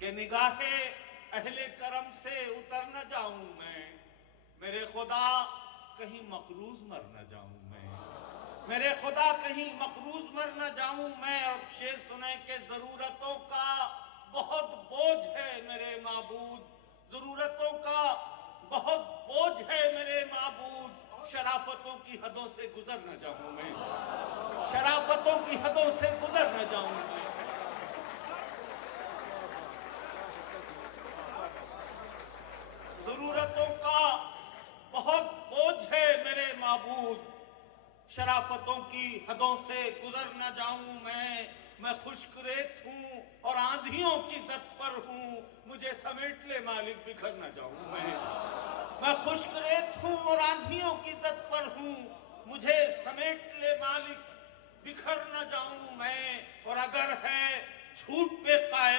कि निगाहे अहले करम से उतर न जाऊं मैं, मेरे खुदा कहीं मकरूज मर न जाऊं मैं, मेरे खुदा कहीं मकरूज मर न जाऊं मैं। और शेर सुने के जरूरतों का बहुत बोझ है मेरे माबूद, जरूरतों का बहुत बोझ है मेरे माबूद, शराफतों की हदों से गुजर न जाऊं मैं, शराफतों की हदों से गुजर न जाऊं मैं। जरूरतों का बहुत बोझ है मेरे माबूद, शराफतों की हदों से गुजर न जाऊं मैं खुश्क रेत हूं और आंधियों की जद पर हूं, मुझे समेट ले मालिक बिखर न जाऊं मैं खुश्क रेत हूं और आंधियों की जद पर हूं, मुझे समेट ले मालिक बिखर न जाऊं मैं। और अगर है झूठ पे कायम